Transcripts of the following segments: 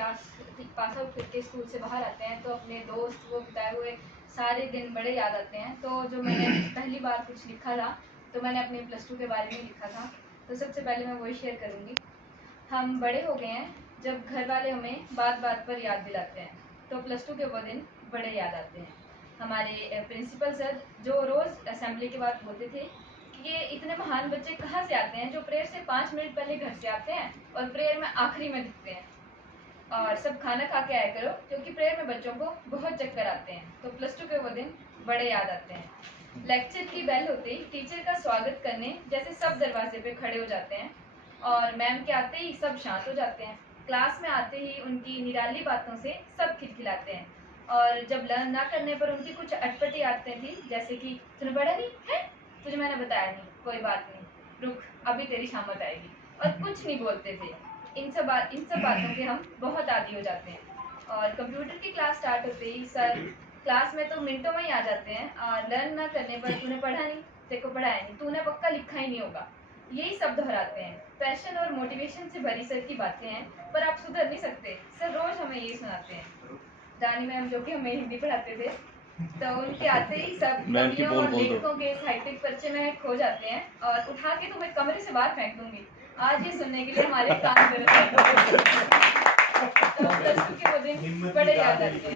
Class pass out करके school से बाहर आते हैं तो अपने दोस्त वो बिताए हुए सारे दिन बड़े याद आते हैं। तो जो मैंने पहली बार कुछ लिखा था तो मैंने अपने +2 के बारे में लिखा था। तो सबसे पहले मैं वही शेयर करूँगी। हम बड़े हो गए हैं जब घर वाले हमें बात बात पर याद दिलाते हैं, तो +2 के वो दिन बड़े याद आते हैं। हमारे प्रिंसिपल सर जो रोज़ असेंबली के बाद बोलते थे कि ये इतने महान बच्चे कहाँ से आते हैं जो प्रेयर से 5 मिनट पहले घर से आते हैं और प्रेयर में आखिरी में दिखते हैं, और सब खाना खा के आया करो क्योंकि प्रेयर में बच्चों को बहुत चक्कर आते हैं। तो +2 के वो दिन बड़े याद आते हैं। लेक्चर की बेल होते ही टीचर का स्वागत करने जैसे सब दरवाजे पे खड़े हो जाते हैं और मैम के आते ही सब शांत हो जाते हैं। क्लास में आते ही उनकी निराली बातों से सब खिलखिलाते हैं, और जब लर्न ना करने पर उनकी कुछ अटपटी आदतें थी, जैसे कि तूने पढ़ा नहीं है, तुझे मैंने बताया नहीं, कोई बात नहीं, रुक अभी तेरी शामत आएगी, और कुछ नहीं बोलते थे। इन सब बातों के हम बहुत आदी हो जाते हैं। और कंप्यूटर की क्लास स्टार्ट होते ही सर क्लास में तो मिनटों में ही आ जाते हैं, और लर्न ना करने पर तूने पढ़ा नहीं, तेरे को पढ़ाया नहीं, तूने पक्का लिखा ही नहीं होगा, यही सब दोहराते हैं। पैशन और मोटिवेशन से भरी सर की बातें हैं, पर आप सुधर नहीं सकते, सर रोज हमें यही सुनाते हैं। रानी मैम जो कि हमें हिंदी पढ़ाते थे, तो उनके आते ही सब कवियों और लेखकों के साहित्यिक परिचय में खो जाते हैं और उठा के तुम्हें कमरे से बाहर फेंक दूंगी। आज ये सुनने के लिए हमारे कान कर +2 के वो दिन बड़े याद आते हैं।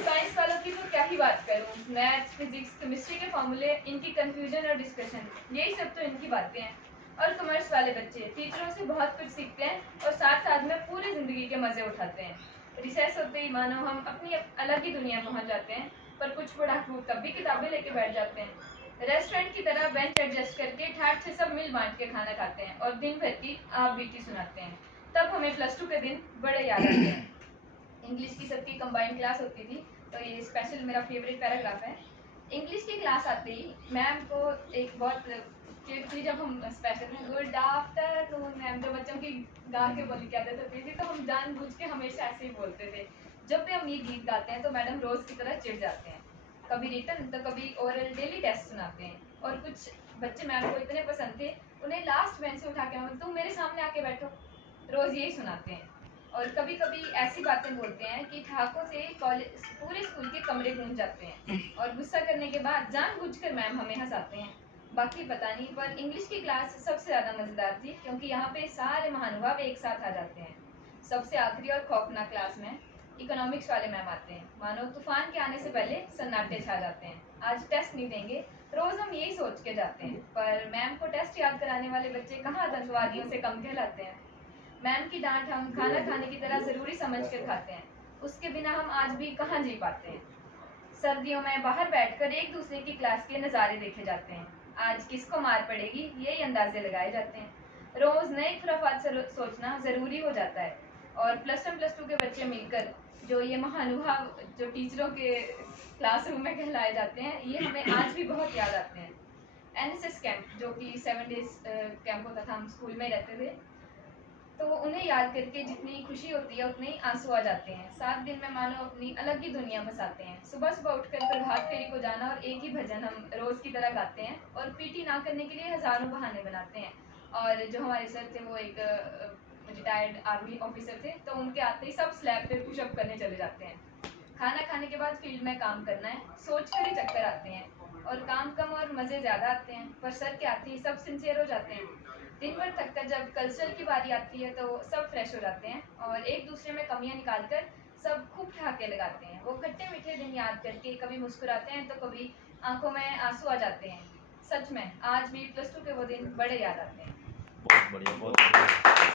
साइंस वालों की तो क्या ही बात करूं, मैथ्स फिजिक्स केमिस्ट्री के फॉर्मूले, इनकी कंफ्यूजन और डिस्कशन, यही सब तो इनकी बातें हैं। और कॉमर्स वाले बच्चे टीचरों से बहुत कुछ सीखते हैं और साथ साथ में पूरी जिंदगी के मजे उठाते हैं। रिसेस होते ही मानो हम अपनी अलग ही दुनिया पहुंच जाते हैं, पर कुछ पढ़ाकू तब भी किताबें लेके बैठ जाते हैं। रेस्टोरेंट की तरह बेंच एडजस्ट करके ठाट से सब मिल बांट के खाना खाते हैं और दिन भर की आप बीती सुनाते हैं। तब हमें +2 के दिन बड़े याद आते हैं। इंग्लिश की सबकी कंबाइंड क्लास होती थी, तो ये स्पेशल मेरा फेवरेट पैराग्राफ है। इंग्लिश की क्लास आते ही मैम को एक बहुत चिढ़ थी जब हम स्पेशल में गुड आफ्टरनून मैम जो बच्चों की गा के बोली की आदत होती थी, तो हम जानबूझ के हमेशा ऐसे ही बोलते थे। जब भी हम ये गीत गाते हैं तो मैडम रोज की तरह चिढ़ जाते हैं, कभी रिटन तो कभी ओरल डेली टेस्ट सुनाते हैं। और कुछ बच्चे मैम को इतने पसंद थे, उन्हें लास्ट बेंच से उठा के तुम मेरे सामने आके बैठो, रोज यही सुनाते हैं। और कभी कभी ऐसी बातें बोलते हैं कि ठहाकों से कॉलेज पूरे स्कूल के कमरे गूंज जाते हैं, और गुस्सा करने के बाद जानबूझकर मैम हमें हंसाते हैं। बाकी पता नहीं, पर इंग्लिश की क्लास सबसे ज़्यादा मज़ेदार थी क्योंकि यहाँ पे सारे महानुभाव एक साथ आ जाते हैं। सबसे आखिरी और खौफनाक क्लास में इकोनॉमिक्स वाले मैम आते हैं, मानो तूफान के आने से पहले सन्नाटे छा जाते हैं। आज टेस्ट नहीं देंगे, रोज हम यही सोच के जाते हैं, पर मैम को टेस्ट याद कराने वाले बच्चे कहाँ आतंकवादियों से कम कहलाते हैं। मैम की डांट हम खाना खाने की तरह ज़रूरी समझ कर खाते हैं, उसके बिना हम आज भी कहाँ जी पाते हैं। सर्दियों में बाहर बैठकर एक दूसरे की क्लास के नज़ारे देखे जाते हैं, आज किसको मार पड़ेगी यही अंदाजे लगाए जाते हैं। रोज़ नए खुराफात सोचना ज़रूरी हो जाता है, और +1 +2 के बच्चे मिलकर जो ये महानुभाव जो टीचरों के क्लासरूम में कहलाए जाते हैं, ये हमें आज भी बहुत याद आते हैं। NSS कैंप जो कि 7 डेज कैंप होता था, हम स्कूल में रहते थे, तो उन्हें याद करके जितनी खुशी होती है उतने ही आंसू आ जाते हैं। 7 दिन में मानो अपनी अलग ही दुनिया बसाते हैं। सुबह सुबह उठकर प्रभात फेरी को जाना और एक ही भजन हम रोज की तरह गाते हैं, और पीटी ना करने के लिए हजारों बहाने बनाते हैं। और जो हमारे सर थे वो एक रिटायर्ड आर्मी ऑफिसर थे, तो उनके आते ही सब स्लैब पे पुशअप करने चले जाते हैं। खाना खाने के बाद फील्ड में काम करना है, सोच कर ही चक्कर आते हैं, और काम कम और मज़े ज़्यादा आते हैं, पर सर के आते ही सब सिंसियर हो जाते हैं। दिन भर थक कर जब कल्चरल की बारी आती है तो सब फ्रेश हो जाते हैं और एक दूसरे में कमियां निकाल कर सब खूब ठहाके लगाते हैं। वो खट्टे मीठे दिन याद करके कभी मुस्कुराते हैं तो कभी आंखों में आंसू आ जाते हैं। सच में आज भी +2 के वो दिन बड़े याद आते हैं। बहुत बढ़िया, बहुत बढ़िया।